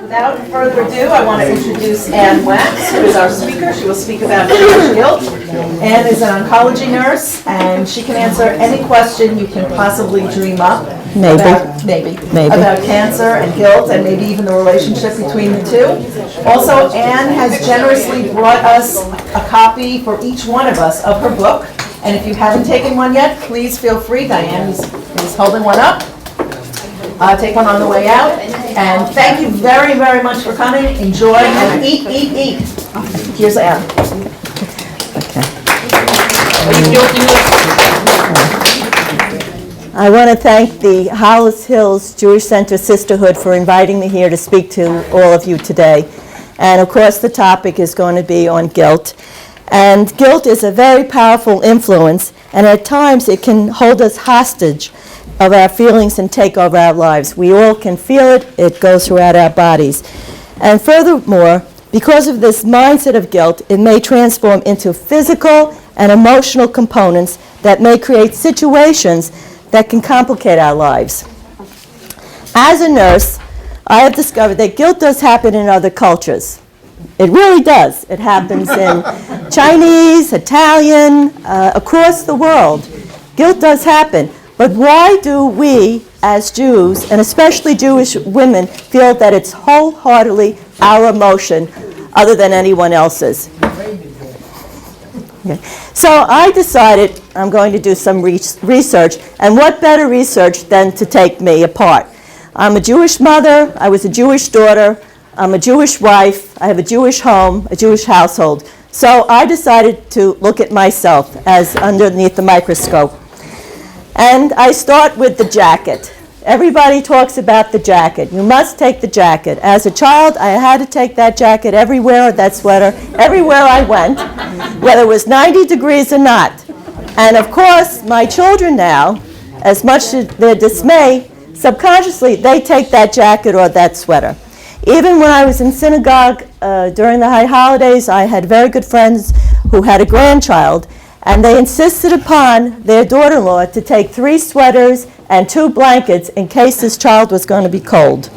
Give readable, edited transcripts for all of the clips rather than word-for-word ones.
Without further ado, I want to introduce Ann Wax, who is our speaker. She will speak about Jewish guilt. Ann is an oncology nurse, and she can answer any question you can possibly dream up Maybe. about cancer and guilt, and maybe even the relationship between the two. Also, Ann has generously brought us a copy for each one of us of her book. And if you haven't taken one yet, please feel free. Diane is holding one up. Take one on the way out. And thank you very, very much for coming. Enjoy and eat. Here's Anne. Okay. I want to thank the Hollis Hills Jewish Center Sisterhood for inviting me here to speak to all of you today. And of course the topic is going to be on guilt. And guilt is a very powerful influence, and at times it can hold us hostage of our feelings and take over our lives. We all can feel it. It goes throughout our bodies. And furthermore, because of this mindset of guilt, it may transform into physical and emotional components that may create situations that can complicate our lives. As a nurse, I have discovered that guilt does happen in other cultures. It really does. It happens in Chinese, Italian, across the world. Guilt does happen. But why do we, as Jews, and especially Jewish women, feel that it's wholeheartedly our emotion other than anyone else's? Okay. So I decided I'm going to do some research, and what better research than to take me apart? I'm a Jewish mother, I was a Jewish daughter, I'm a Jewish wife, I have a Jewish home, a Jewish household. So I decided to look at myself as underneath the microscope. And I start with the jacket. Everybody talks about the jacket. You must take the jacket. As a child, I had to take that jacket everywhere, that sweater, everywhere I went, whether it was 90 degrees or not. And of course, my children now, as much to their dismay, subconsciously, they take that jacket or that sweater. Even when I was in synagogue during the high holidays, I had very good friends who had a grandchild, and they insisted upon their daughter-in-law to take 3 sweaters and 2 blankets in case this child was going to be cold.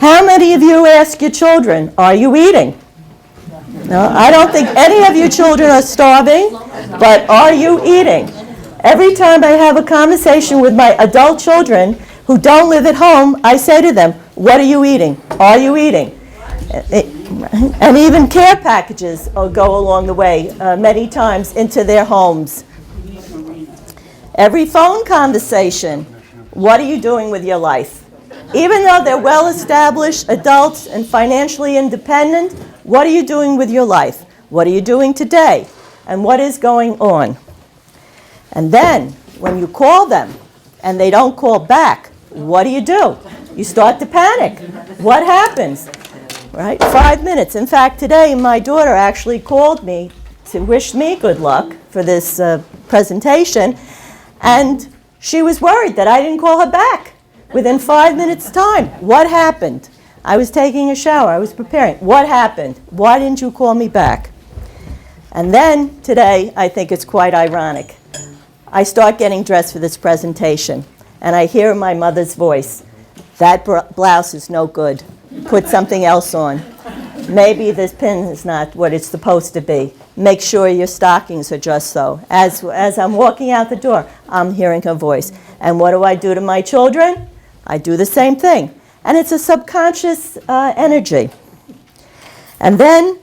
How many of you ask your children, are you eating? No, I don't think any of you children are starving, but are you eating? Every time I have a conversation with my adult children who don't live at home, I say to them, what are you eating? Are you eating? And even care packages go along the way many times into their homes. Every phone conversation, what are you doing with your life? Even though they're well-established adults and financially independent, what are you doing with your life? What are you doing today? And what is going on? And then, when you call them and they don't call back, what do? You start to panic. What happens? Right? 5 minutes. In fact, today my daughter actually called me to wish me good luck for this presentation, and she was worried that I didn't call her back within 5 minutes' time. What happened? I was taking a shower. I was preparing. What happened? Why didn't you call me back? And then today, I think it's quite ironic. I start getting dressed for this presentation, and I hear my mother's voice. That blouse is no good. Put something else on. Maybe this pin is not what it's supposed to be. Make sure your stockings are just so. As I'm walking out the door, I'm hearing her voice. And what do I do to my children? I do the same thing. And it's a subconscious energy. And then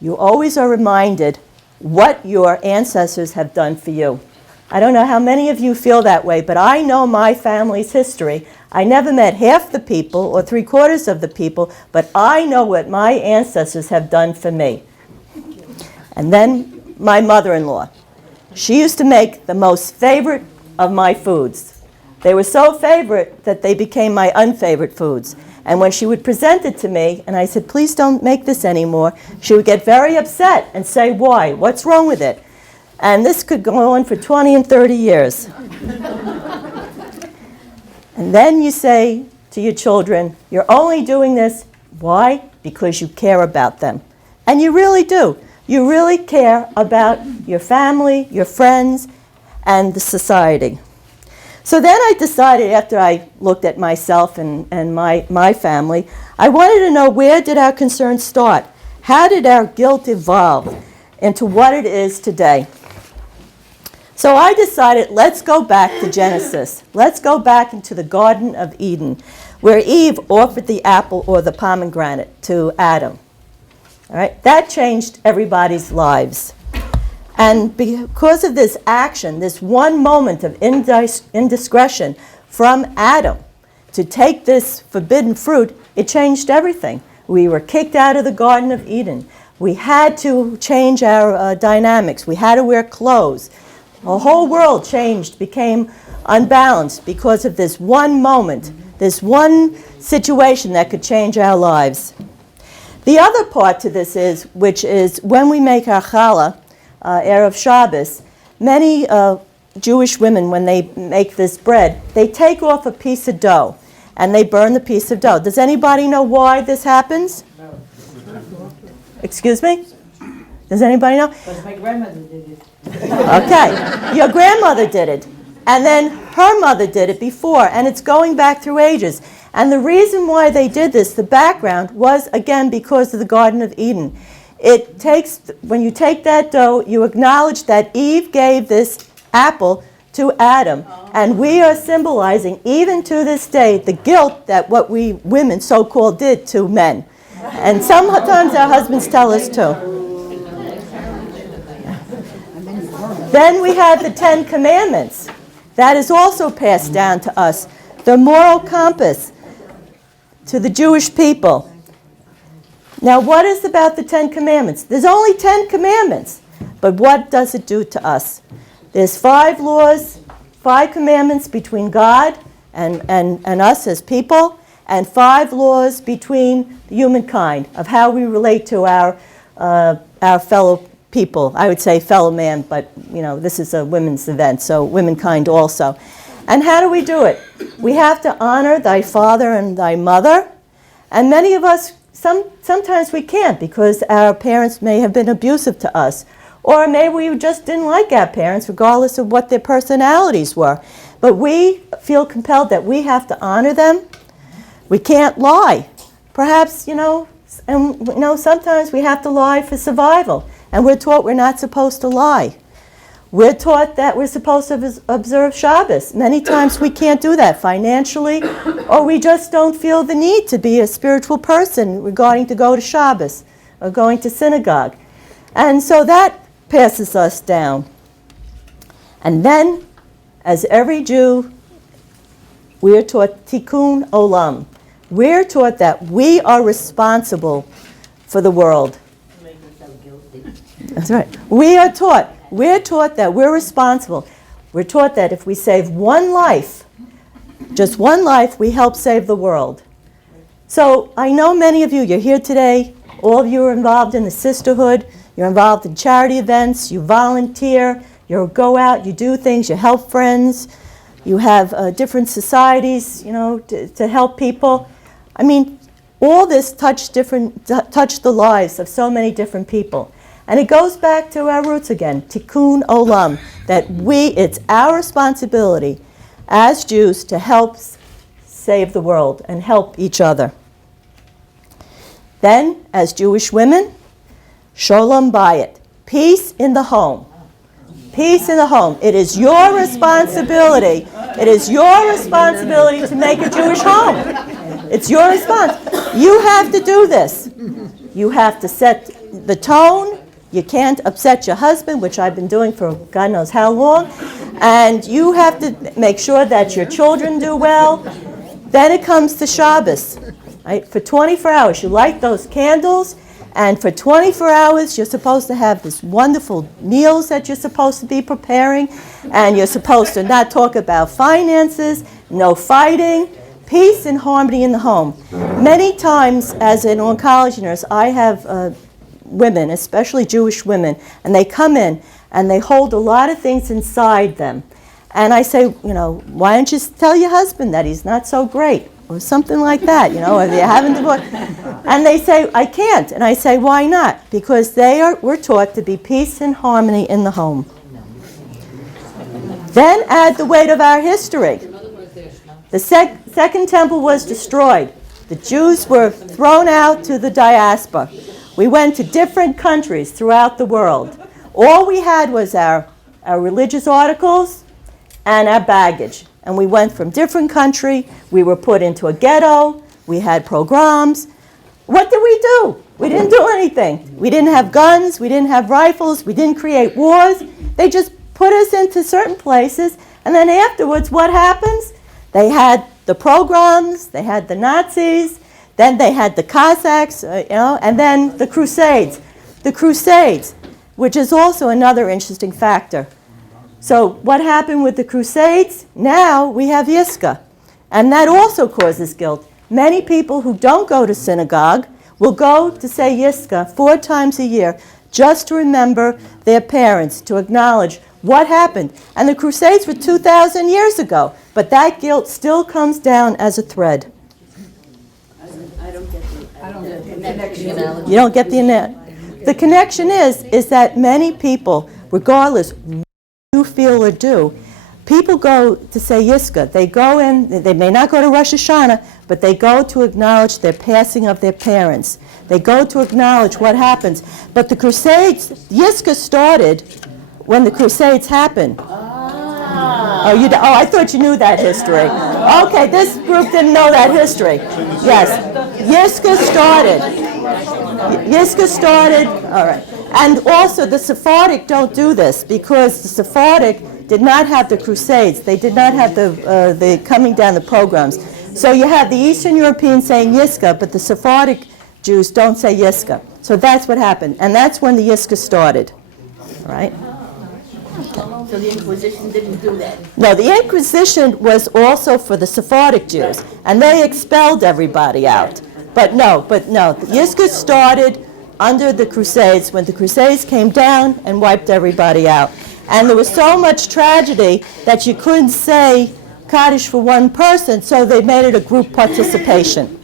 you always are reminded what your ancestors have done for you. I don't know how many of you feel that way, but I know my family's history. I never met half the people or 3/4 of the people, but I know what my ancestors have done for me. And then my mother-in-law. She used to make the most favorite of my foods. They were so favorite that they became my unfavorite foods. And when she would present it to me, and I said, please don't make this anymore, she would get very upset and say, why? What's wrong with it? And this could go on for 20 and 30 years. And then you say to your children, you're only doing this, why? Because you care about them. And you really do. You really care about your family, your friends, and the society. So then I decided, after I looked at myself and my family, I wanted to know, where did our concern start? How did our guilt evolve into what it is today? So I decided, let's go back to Genesis. Let's go back into the Garden of Eden, where Eve offered the apple or the pomegranate to Adam. All right? That changed everybody's lives. And because of this action, this one moment of indiscretion from Adam to take this forbidden fruit, it changed everything. We were kicked out of the Garden of Eden. We had to change our dynamics. We had to wear clothes. The whole world changed, became unbalanced because of this one moment, this one situation that could change our lives. The other part to this is, which is when we make our challah, Erev Shabbos, many Jewish women, when they make this bread, they take off a piece of dough and they burn the piece of dough. Does anybody know why this happens? No. Excuse me? Does anybody know? Because my grandmother did it. Okay, your grandmother did it, and then her mother did it before, and it's going back through ages. And the reason why they did this, the background, was, again, because of the Garden of Eden. It takes, when you take that dough, you acknowledge that Eve gave this apple to Adam, and we are symbolizing, even to this day, the guilt that what we women so-called did to men. And sometimes our husbands tell us too. Then we have the Ten Commandments. That is also passed down to us. The moral compass to the Jewish people. Now, what is about the Ten Commandments? There's only 10 commandments, but what does it do to us? There's 5 laws, 5 commandments between God and us as people, and 5 laws between humankind of how we relate to our fellow people. I would say fellow man, but this is a women's event, so womankind also. And how do we do it? We have to honor thy father and thy mother, and many of us, sometimes we can't because our parents may have been abusive to us, or maybe we just didn't like our parents regardless of what their personalities were. But we feel compelled that we have to honor them. We can't lie. Perhaps, sometimes we have to lie for survival. And we're taught we're not supposed to lie. We're taught that we're supposed to observe Shabbos. Many times we can't do that financially, or we just don't feel the need to be a spiritual person regarding to go to Shabbos or going to synagogue. And so that passes us down. And then, as every Jew, we are taught tikkun olam. We're taught that we are responsible for the world. That's right. We're taught that we're responsible. We're taught that if we save one life, just one life, we help save the world. So I know many of you, you're here today, all of you are involved in the sisterhood, you're involved in charity events, you volunteer, you go out, you do things, you help friends, you have different societies, to help people. I mean, all this touched the lives of so many different people. And it goes back to our roots again, tikkun olam, that it's our responsibility as Jews to help save the world and help each other. Then, as Jewish women, sholem bayit, peace in the home. Peace in the home. It is your responsibility. It is your responsibility to make a Jewish home. It's your response. You have to do this. You have to set the tone. You can't upset your husband, which I've been doing for God knows how long. And you have to make sure that your children do well. Then it comes to Shabbos. Right? For 24 hours, you light those candles. And for 24 hours, you're supposed to have this wonderful meals that you're supposed to be preparing. And you're supposed to not talk about finances, no fighting, peace and harmony in the home. Many times, as an oncology nurse, I have women, especially Jewish women, and they come in and they hold a lot of things inside them. And I say, why don't you tell your husband that he's not so great? Or something like that, if you're having divorce. And they say, I can't. And I say, why not? Because we're taught to be peace and harmony in the home. Then add the weight of our history. The Second Temple was destroyed. The Jews were thrown out to the diaspora. We went to different countries throughout the world. All we had was our religious articles and our baggage. And we went from different country. We were put into a ghetto. We had pogroms. What did we do? We didn't do anything. We didn't have guns. We didn't have rifles. We didn't create wars. They just put us into certain places. And then afterwards, what happens? They had the pogroms. They had the Nazis. Then they had the Cossacks, and then the Crusades. The Crusades, which is also another interesting factor. So what happened with the Crusades? Now we have Yiscah, and that also causes guilt. Many people who don't go to synagogue will go to say Yiscah 4 times a year just to remember their parents, to acknowledge what happened. And the Crusades were 2,000 years ago, but that guilt still comes down as a thread. You don't get the connection. The connection is that many people, regardless what you feel or do, people go to say Yiscah. They go in, they may not go to Rosh Hashanah, but they go to acknowledge their passing of their parents. They go to acknowledge what happens. But the Crusades, Yiscah started when the Crusades happened. Oh, I thought you knew that history. Okay, this group didn't know that history. Yes, Yiscah started, all right. And also the Sephardic don't do this because the Sephardic did not have the Crusades. They did not have the coming down the pogroms. So you have the Eastern Europeans saying Yiscah, but the Sephardic Jews don't say Yiscah. So that's what happened. And that's when the Yiscah started, all right? So the Inquisition didn't do that? No, the Inquisition was also for the Sephardic Jews, and they expelled everybody out. But no, the Yiscah started under the Crusades when the Crusades came down and wiped everybody out. And there was so much tragedy that you couldn't say Kaddish for one person, so they made it a group participation.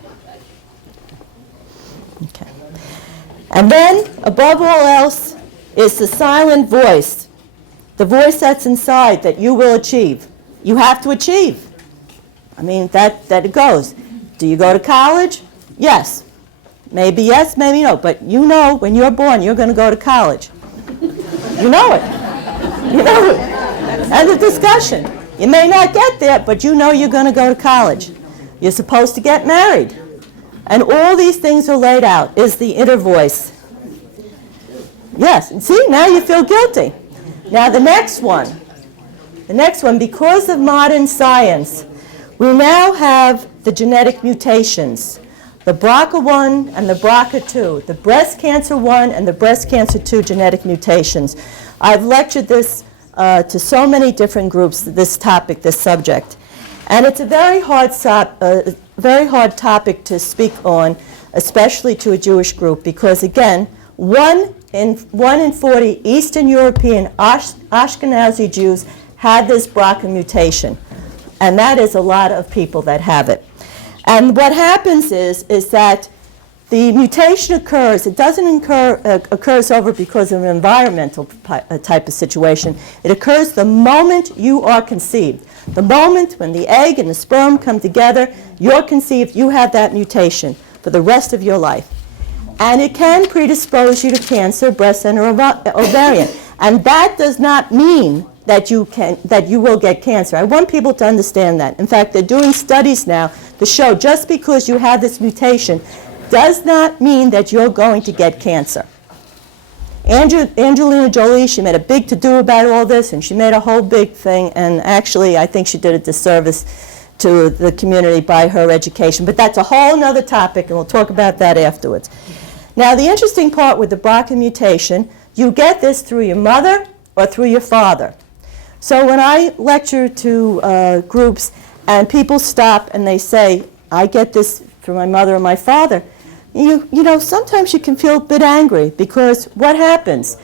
Okay. And then, above all else, is the silent voice. The voice that's inside that you will achieve. You have to achieve. I mean, that it goes. Do you go to college? Yes. Maybe yes, maybe no. But you know when you're born, you're going to go to college. You know it. You know it. And the discussion. You may not get there, but you know you're going to go to college. You're supposed to get married. And all these things are laid out, is the inner voice. Yes. And see, now you feel guilty. Now the next one, because of modern science, we now have the genetic mutations, the BRCA1 and the BRCA2, the breast cancer 1 and the breast cancer 2 genetic mutations. I've lectured this to so many different groups, this topic, this subject. And it's a very hard topic to speak on, especially to a Jewish group, because again, 1 in 40 Eastern European Ashkenazi Jews had this BRCA mutation. And that is a lot of people that have it. And what happens is that the mutation occurs, it doesn't occurs over because of an environmental type of situation. It occurs the moment you are conceived. The moment when the egg and the sperm come together, you're conceived, you have that mutation for the rest of your life. And it can predispose you to cancer, breast and ovarian. And that does not mean that you will get cancer. I want people to understand that. In fact, they're doing studies now to show just because you have this mutation does not mean that you're going to get cancer. Angelina Jolie, she made a big to-do about all this, and she made a whole big thing, and actually I think she did a disservice to the community by her education. But that's a whole other topic, and we'll talk about that afterwards. Now, the interesting part with the BRCA mutation, you get this through your mother or through your father. So when I lecture to groups and people stop and they say, I get this through my mother or my father, you know, sometimes you can feel a bit angry because what happens?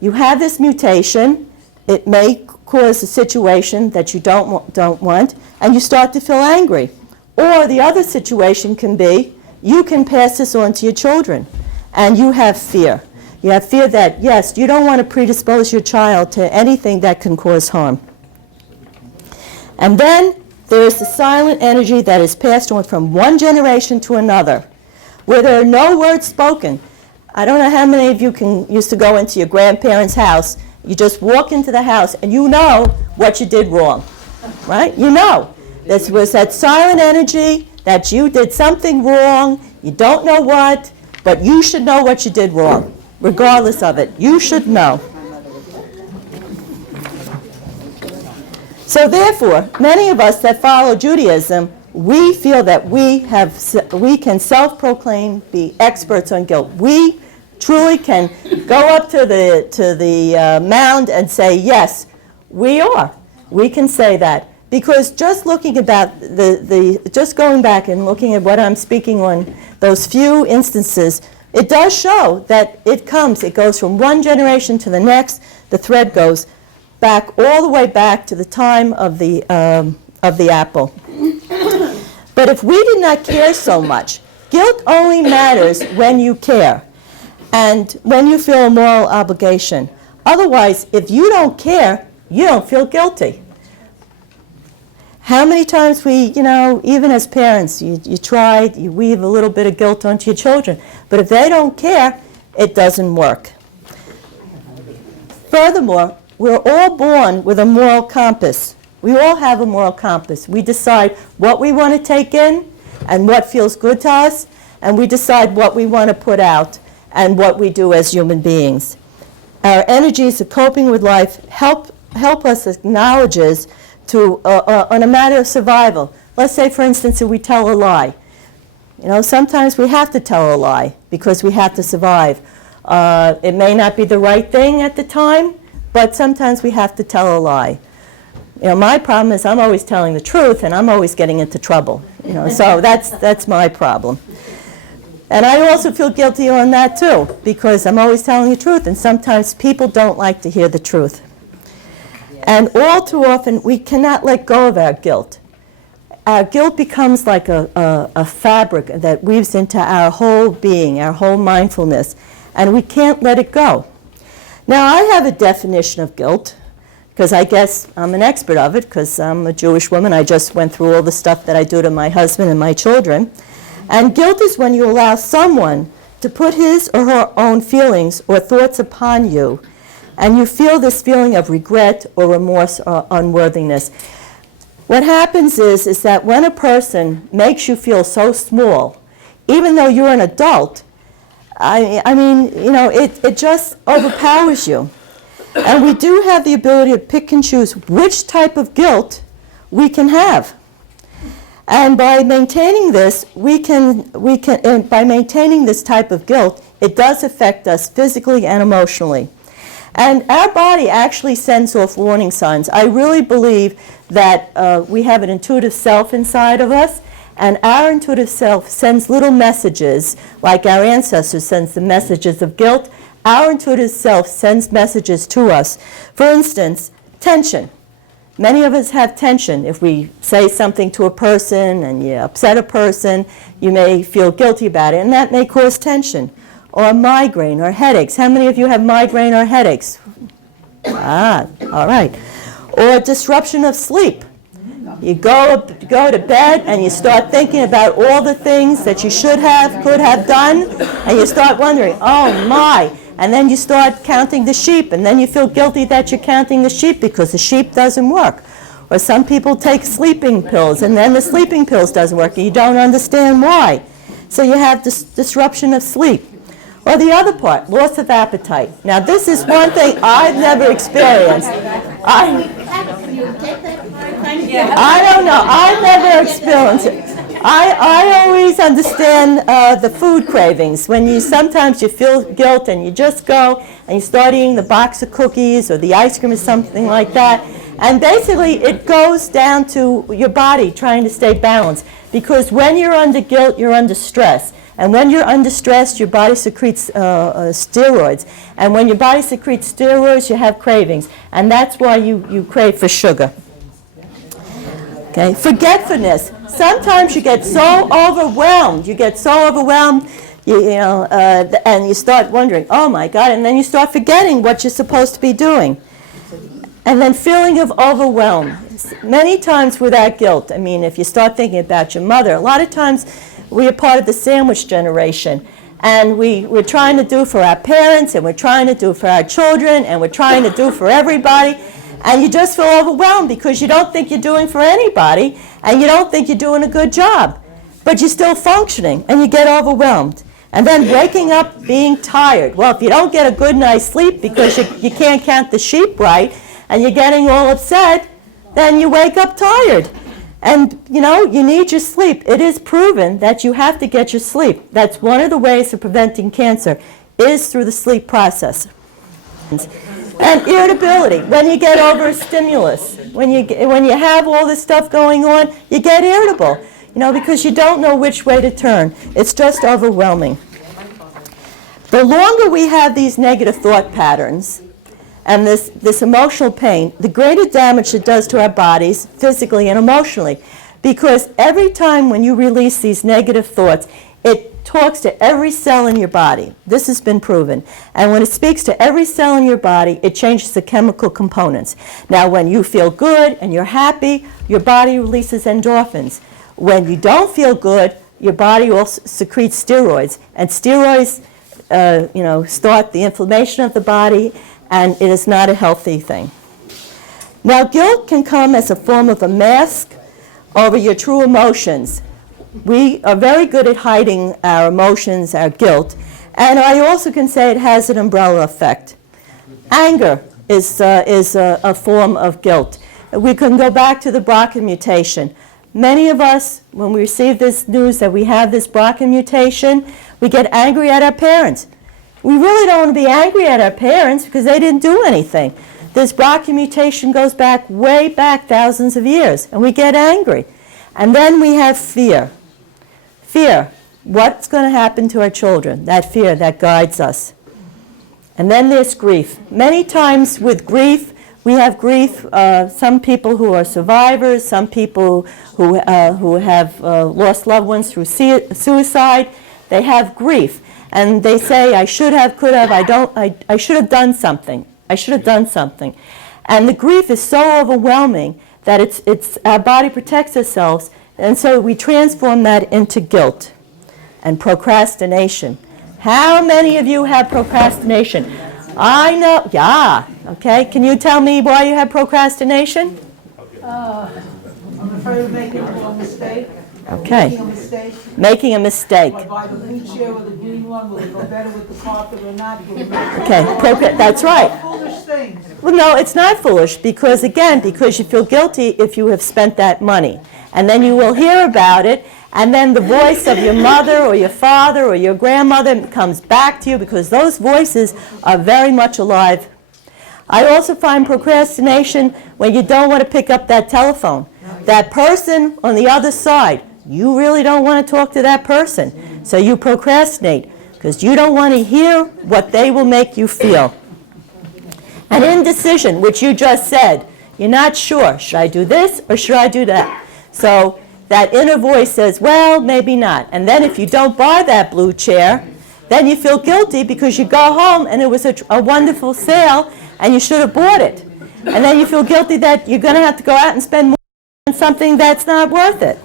You have this mutation, it may cause a situation that you don't want, and you start to feel angry. Or the other situation can be, you can pass this on to your children. And you have fear. You have fear that, yes, you don't want to predispose your child to anything that can cause harm. And then there is the silent energy that is passed on from one generation to another, where there are no words spoken. I don't know how many of you used to go into your grandparents' house. You just walk into the house and you know what you did wrong, right? You know. This was that silent energy that you did something wrong, you don't know what, but you should know what you did wrong, regardless of it. You should know. So therefore, many of us that follow Judaism, we feel that we can self-proclaim, be experts on guilt. We truly can go up to the mound and say, yes, we are. We can say that. Because just looking about just going back and looking at what I'm speaking on, those few instances, it does show that it goes from one generation to the next. The thread goes back all the way back to the time of the apple. But if we did not care so much, guilt only matters when you care and when you feel a moral obligation. Otherwise, if you don't care, you don't feel guilty. How many times even as parents, you weave a little bit of guilt onto your children. But if they don't care, it doesn't work. Furthermore, we're all born with a moral compass. We all have a moral compass. We decide what we want to take in and what feels good to us, and we decide what we want to put out and what we do as human beings. Our energies of coping with life help us acknowledge on a matter of survival. Let's say, for instance, that we tell a lie. Sometimes we have to tell a lie because we have to survive. It may not be the right thing at the time, but sometimes we have to tell a lie. My problem is I'm always telling the truth, and I'm always getting into trouble. So that's my problem. And I also feel guilty on that too, because I'm always telling the truth, and sometimes people don't like to hear the truth. And all too often, we cannot let go of our guilt. Our guilt becomes like a fabric that weaves into our whole being, our whole mindfulness, and we can't let it go. Now, I have a definition of guilt, because I guess I'm an expert of it, because I'm a Jewish woman. I just went through all the stuff that I do to my husband and my children. And guilt is when you allow someone to put his or her own feelings or thoughts upon you, and you feel this feeling of regret or remorse or unworthiness. What happens is that when a person makes you feel so small, even though you're an adult, it just overpowers you. And we do have the ability to pick and choose which type of guilt we can have. And by maintaining this, by maintaining this type of guilt, it does affect us physically and emotionally. And our body actually sends off warning signs. I really believe that we have an intuitive self inside of us, and our intuitive self sends little messages, like our ancestors sends the messages of guilt. Our intuitive self sends messages to us. For instance, tension. Many of us have tension. If we say something to a person and you upset a person, you may feel guilty about it, and that may cause tension. Or migraine or headaches. How many of you have migraine or headaches? All right. Or disruption of sleep. You go to bed and you start thinking about all the things that you could have done, and you start wondering, oh my, and then you start counting the sheep, and then you feel guilty that you're counting the sheep because the sheep doesn't work. Or some people take sleeping pills, and then the sleeping pills doesn't work, and you don't understand why. So you have this disruption of sleep. Or the other part, loss of appetite. Now this is one thing I've never experienced. I don't know, I've never experienced it. I always understand the food cravings. When sometimes you feel guilt and you just go and you start eating the box of cookies or the ice cream or something like that. And basically it goes down to your body trying to stay balanced. Because when you're under guilt, you're under stress. And when you're under stress, your body secretes steroids. And when your body secretes steroids, you have cravings. And that's why you crave for sugar. Okay, forgetfulness. Sometimes you get so overwhelmed. And you start wondering, oh my God, and then you start forgetting what you're supposed to be doing. And then feeling of overwhelm. Many times without guilt. I mean, if you start thinking about your mother, a lot of times we are part of the sandwich generation. And we're trying to do for our parents, and we're trying to do for our children, and we're trying to do for everybody. And you just feel overwhelmed because you don't think you're doing for anybody, and you don't think you're doing a good job. But you're still functioning, and you get overwhelmed. And then waking up being tired. Well, if you don't get a good night's sleep because you can't count the sheep right, and you're getting all upset, then you wake up tired. And, you know, you need your sleep. It is proven that you have to get your sleep. That's one of the ways of preventing cancer, is through the sleep process. And irritability. When you get over a stimulus, when you have all this stuff going on, you get irritable, you know, because you don't know which way to turn. It's just overwhelming. The longer we have these negative thought patterns, and this emotional pain, the greater damage it does to our bodies, physically and emotionally. Because every time when you release these negative thoughts, it talks to every cell in your body. This has been proven. And when it speaks to every cell in your body, it changes the chemical components. Now, when you feel good and you're happy, your body releases endorphins. When you don't feel good, your body also secretes steroids. And steroids, start the inflammation of the body, and it is not a healthy thing. Now, guilt can come as a form of a mask over your true emotions. We are very good at hiding our emotions, our guilt, and I also can say it has an umbrella effect. Anger is a form of guilt. We can go back to the BRCA mutation. Many of us, when we receive this news that we have this BRCA mutation, we get angry at our parents. We really don't want to be angry at our parents because they didn't do anything. This BRCA mutation goes back, way back, thousands of years, and we get angry. And then we have fear. Fear. What's going to happen to our children? That fear that guides us. And then there's grief. Many times with grief, we have grief. Some people who are survivors, some people who have lost loved ones through suicide, they have grief. And they say, I should have, could have, I should have done something. I should have done something. And the grief is so overwhelming that it's our body protects ourselves, and so we transform that into guilt and procrastination. How many of you have procrastination? I know, yeah, okay. Can you tell me why you have procrastination? I'm afraid of making a mistake. Okay. Making a mistake. Making a mistake. Do I buy the blue chair or the green one? Will it go better with the carpet or not? Okay, that's right. Foolish things. Well, no, it's not foolish because you feel guilty if you have spent that money. And then you will hear about it, and then the voice of your mother or your father or your grandmother comes back to you because those voices are very much alive. I also find procrastination when you don't want to pick up that telephone. That person on the other side, you really don't want to talk to that person. So you procrastinate because you don't want to hear what they will make you feel. And indecision, which you just said, you're not sure. Should I do this or should I do that? So that inner voice says, well, maybe not. And then if you don't buy that blue chair, then you feel guilty because you go home and it was a wonderful sale and you should have bought it. And then you feel guilty that you're going to have to go out and spend more on something that's not worth it.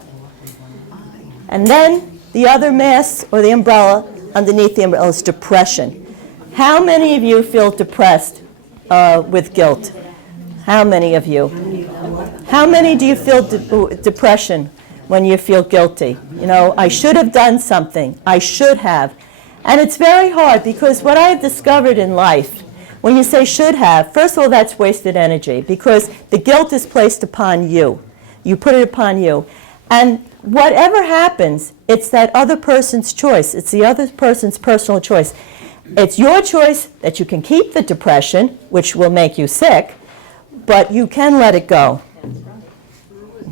And then the other mass or the umbrella underneath the umbrella is depression. How many of you feel depressed with guilt? How many of you? How many do you feel depression when you feel guilty? You know, I should have done something. I should have. And it's very hard because what I have discovered in life, when you say should have, first of all, that's wasted energy because the guilt is placed upon you. You put it upon you. And whatever happens, it's that other person's choice. It's the other person's personal choice. It's your choice that you can keep the depression, which will make you sick, but you can let it go.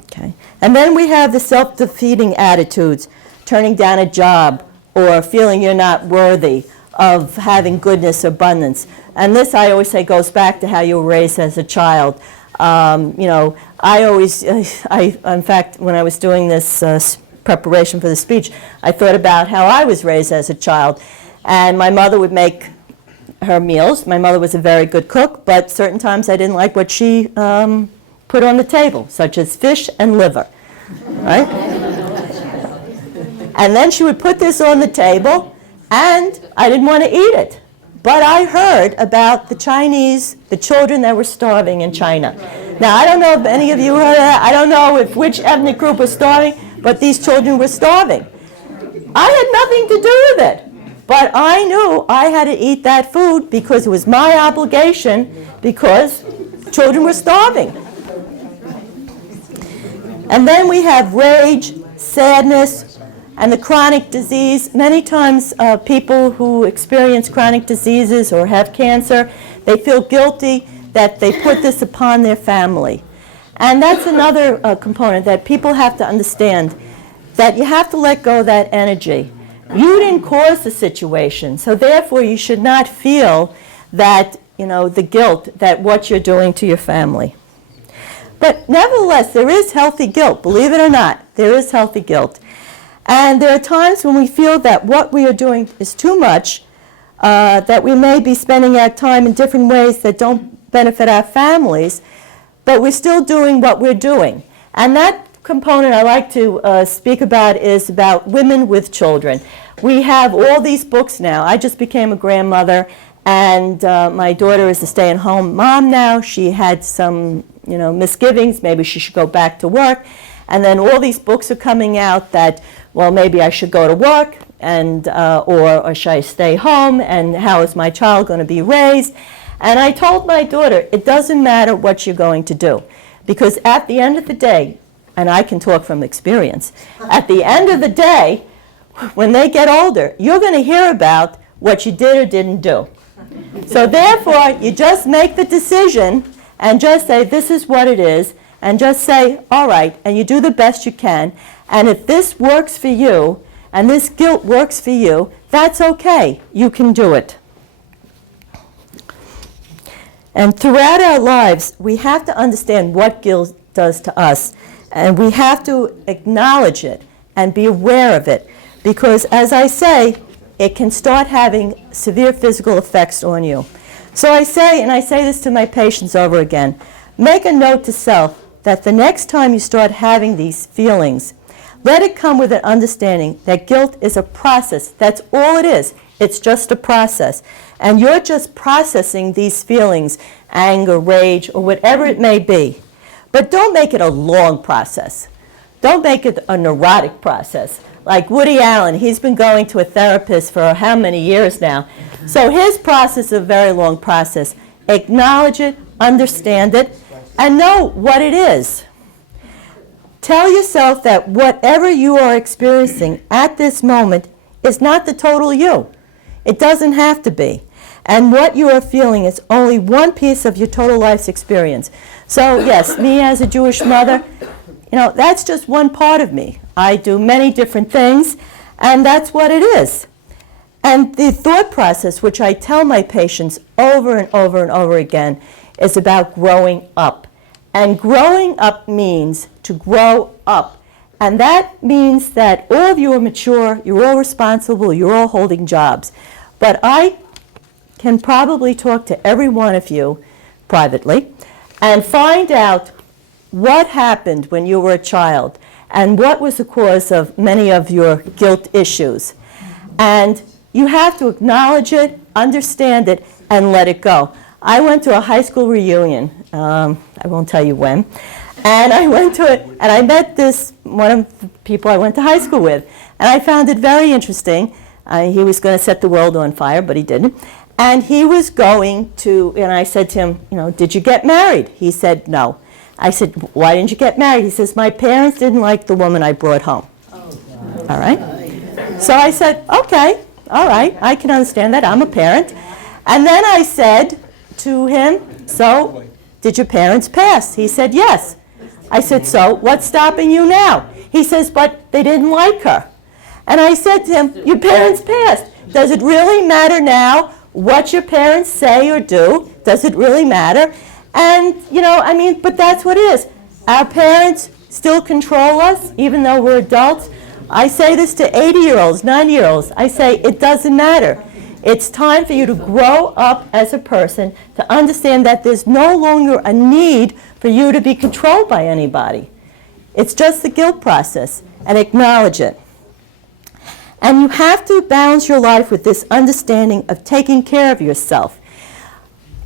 Okay. And then we have the self-defeating attitudes, turning down a job or feeling you're not worthy of having goodness or abundance. And this, I always say, goes back to how you were raised as a child. I always, in fact, when I was doing this preparation for the speech, I thought about how I was raised as a child. And my mother would make her meals. My mother was a very good cook, but certain times I didn't like what she put on the table, such as fish and liver, right? And then she would put this on the table, and I didn't want to eat it. But I heard about the children that were starving in China. Now, I don't know if any of you heard that. I don't know which ethnic group was starving, but these children were starving. I had nothing to do with it. But I knew I had to eat that food because it was my obligation, because children were starving. And then we have rage, sadness, and the chronic disease. Many times people who experience chronic diseases or have cancer, they feel guilty that they put this upon their family. And that's another component that people have to understand, that you have to let go of that energy. You didn't cause the situation, so therefore you should not feel that, the guilt that what you're doing to your family. But nevertheless, there is healthy guilt. Believe it or not, there is healthy guilt. And there are times when we feel that what we are doing is too much, that we may be spending our time in different ways that don't benefit our families, but we're still doing what we're doing. And that component I like to speak about is about women with children. We have all these books now. I just became a grandmother, and my daughter is a stay-at-home mom now. She had some, misgivings. Maybe she should go back to work. And then all these books are coming out that, well, maybe I should go to work, and or should I stay home, and how is my child going to be raised? And I told my daughter, it doesn't matter what you're going to do, because at the end of the day, and I can talk from experience, at the end of the day, when they get older, you're going to hear about what you did or didn't do. So therefore, you just make the decision and just say, this is what it is, and just say, all right, and you do the best you can. And if this works for you, and this guilt works for you, that's okay. You can do it. And throughout our lives, we have to understand what guilt does to us. And we have to acknowledge it and be aware of it. Because, as I say, it can start having severe physical effects on you. So I say, and I say this to my patients over again, make a note to self that the next time you start having these feelings, let it come with an understanding that guilt is a process. That's all it is. It's just a process. And you're just processing these feelings, anger, rage, or whatever it may be. But don't make it a long process. Don't make it a neurotic process. Like Woody Allen, he's been going to a therapist for how many years now. So his process is a very long process. Acknowledge it, understand it, and know what it is. Tell yourself that whatever you are experiencing at this moment is not the total you. It doesn't have to be. And what you are feeling is only one piece of your total life's experience. So yes, me as a Jewish mother, that's just one part of me. I do many different things, and that's what it is. And the thought process, which I tell my patients over and over and over again, is about growing up. And growing up means to grow up. And that means that all of you are mature, you're all responsible, you're all holding jobs. But I can probably talk to every one of you privately and find out what happened when you were a child and what was the cause of many of your guilt issues. And you have to acknowledge it, understand it, and let it go. I went to a high school reunion, I won't tell you when, and I went to it, and I met one of the people I went to high school with, and I found it very interesting. He was going to set the world on fire, but he didn't. And he was going to, and I said to him, did you get married? He said, no. I said, why didn't you get married? He says, my parents didn't like the woman I brought home. All right? So I said, okay, all right, I can understand that. I'm a parent. And then I said to him, so did your parents pass? He said, yes. I said, so what's stopping you now? He says, but they didn't like her. And I said to him, your parents passed. Does it really matter now what your parents say or do? Does it really matter? And, but that's what it is. Our parents still control us, even though we're adults. I say this to 80-year-olds, 90-year-olds. I say, it doesn't matter. It's time for you to grow up as a person, to understand that there's no longer a need for you to be controlled by anybody. It's just the guilt process, and acknowledge it. And you have to balance your life with this understanding of taking care of yourself.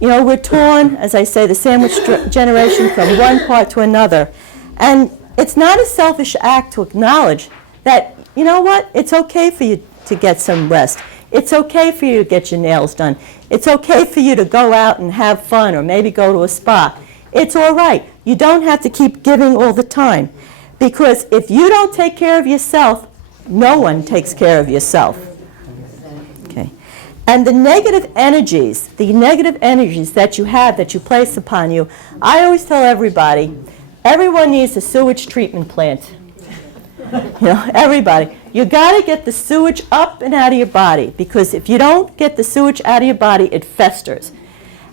You know, we're torn, as I say, the sandwich generation, from one part to another. And it's not a selfish act to acknowledge that, you know what, it's okay for you to get some rest. It's okay for you to get your nails done. It's okay for you to go out and have fun, or maybe go to a spa. It's all right. You don't have to keep giving all the time. Because if you don't take care of yourself, no one takes care of yourself. Okay. And the negative energies that you have, that you place upon you, I always tell everybody, everyone needs a sewage treatment plant. You know, everybody. You got to get the sewage up and out of your body, because if you don't get the sewage out of your body, it festers.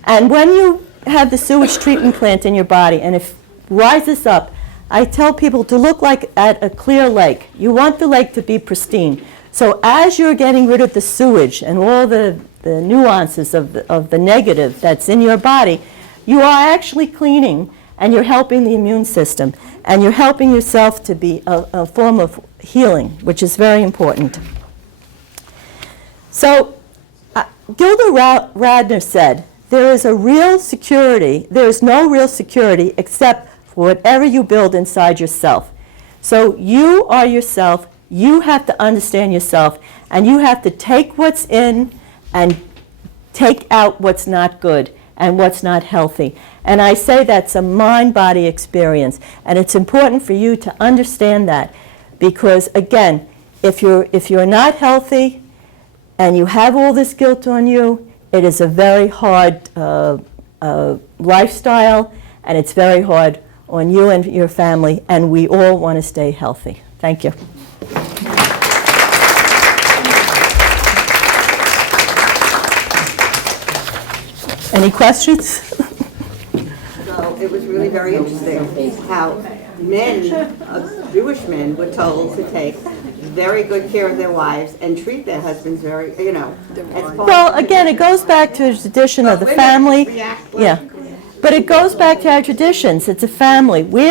And when you have the sewage treatment plant in your body and it rises up, I tell people to look like at a clear lake. You want the lake to be pristine. So as you're getting rid of the sewage and all the nuances of the negative that's in your body, you are actually cleaning, and you're helping the immune system, and you're helping yourself to be a form of healing, which is very important. So Gilda Radner said, there is no real security except for whatever you build inside yourself. So you are yourself. You have to understand yourself, and you have to take what's in and take out what's not good and what's not healthy. And I say that's a mind-body experience, and it's important for you to understand that, because again, if you're not healthy and you have all this guilt on you, it is a very hard lifestyle, and it's very hard on you and your family, and we all want to stay healthy. Thank you. Any questions? So it was really very interesting how Jewish men were told to take very good care of their wives and treat their husbands very, as far Well, again, it goes back to a tradition of the family. Yeah. But it goes back to our traditions. It's a family. We,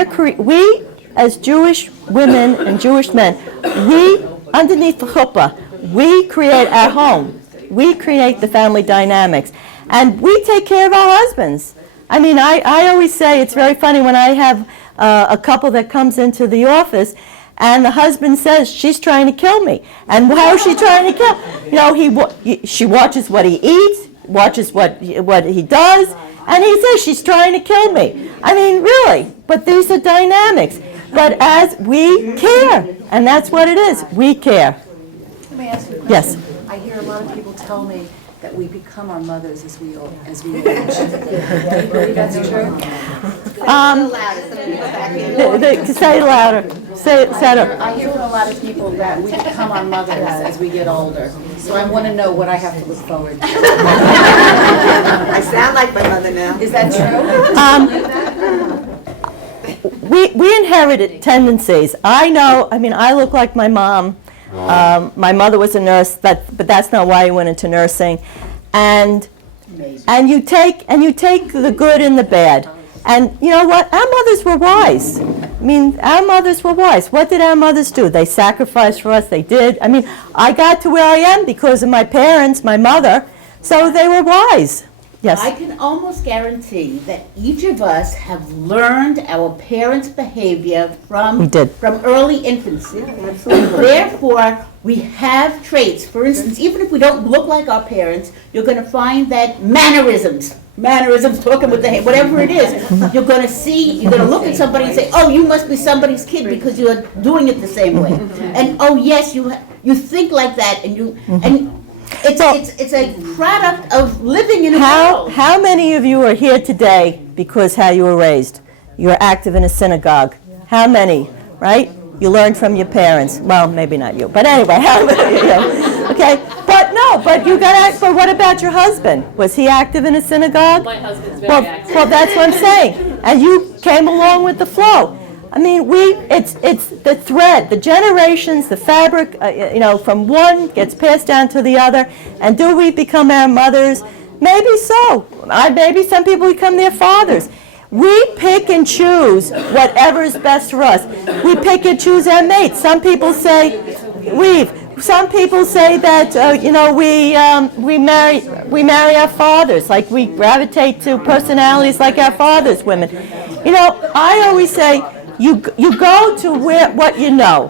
as Jewish women and Jewish men, we, underneath the chuppah, we create our home. We create the family dynamics. And we take care of our husbands. I mean, I always say, it's very funny when I have a couple that comes into the office, and the husband says, she's trying to kill me. And how is she trying to kill? She watches what he eats, watches what he does, and he says, she's trying to kill me. I mean, really. But these are dynamics. But as we care, and that's what it is. We care. Let me ask you a question. Yes. I hear a lot of people tell me that we become our mothers as we age. Do you believe that's true? Say it louder. Say it louder. I hear from a lot of people that we become our mothers as we get older. So I want to know what I have to look forward to. I sound like my mother now. Is that true? We inherited tendencies. I look like my mom. My mother was a nurse, but that's not why I went into nursing. And you take the good and the bad. And you know what? Our mothers were wise. I mean, our mothers were wise. What did our mothers do? They sacrificed for us. They did. I mean, I got to where I am because of my parents, my mother. So they were wise. Yes. I can almost guarantee that each of us have learned our parents' behavior from early infancy. Therefore, we have traits. For instance, even if we don't look like our parents, you're going to find that mannerisms, talking with the head, whatever it is, you're going to look at somebody and say, oh, you must be somebody's kid because you're doing it the same way. And oh yes, you think like that, and it's a product of living in a world. How many of you are here today because how you were raised? You were active in a synagogue. How many, right? You learned from your parents. Well, maybe not you, but anyway, how many of you? Okay, but you got to ask, but what about your husband? Was he active in a synagogue? My husband's very active. Well, that's what I'm saying. And you came along with the flow. I mean, it's the thread, the generations, the fabric, from one gets passed down to the other. And do we become our mothers? Maybe so. Maybe some people become their fathers. We pick and choose whatever is best for us. We pick and choose our mates. Some people say, some people say that, we marry our fathers, like we gravitate to personalities like our fathers, women. I always say, you go to what you know,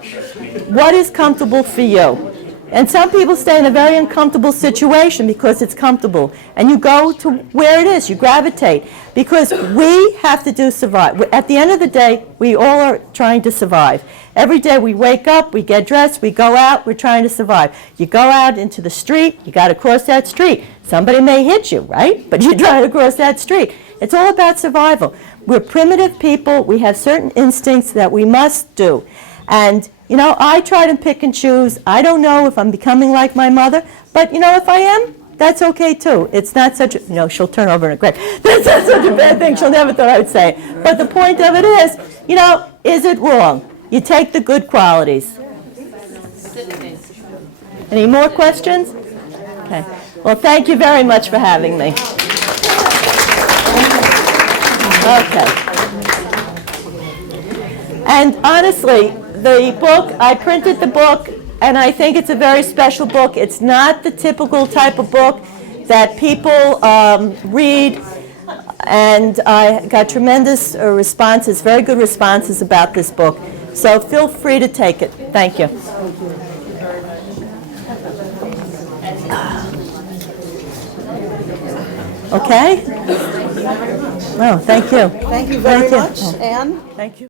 what is comfortable for you. And some people stay in a very uncomfortable situation because it's comfortable. And you go to where it is, you gravitate. Because we have to survive. At the end of the day, we all are trying to survive. Every day we wake up, we get dressed, we go out, we're trying to survive. You go out into the street, you got to cross that street. Somebody may hit you, right? But you're trying to cross that street. It's all about survival. We're primitive people. We have certain instincts that we must do. And I try to pick and choose. I don't know if I'm becoming like my mother, but if I am, that's okay too. It's not such a, she'll turn over in a grave. That's not such a bad thing. She'll never thought I would say it. But the point of it is it wrong? You take the good qualities. Any more questions? Okay. Well, thank you very much for having me. Okay. And honestly, the book, I printed the book, and I think it's a very special book. It's not the typical type of book that people read, and I got tremendous responses, very good responses about this book. So feel free to take it. Thank you. Okay? Oh, thank you. Thank you very Thank you. much, Anne. Thank you.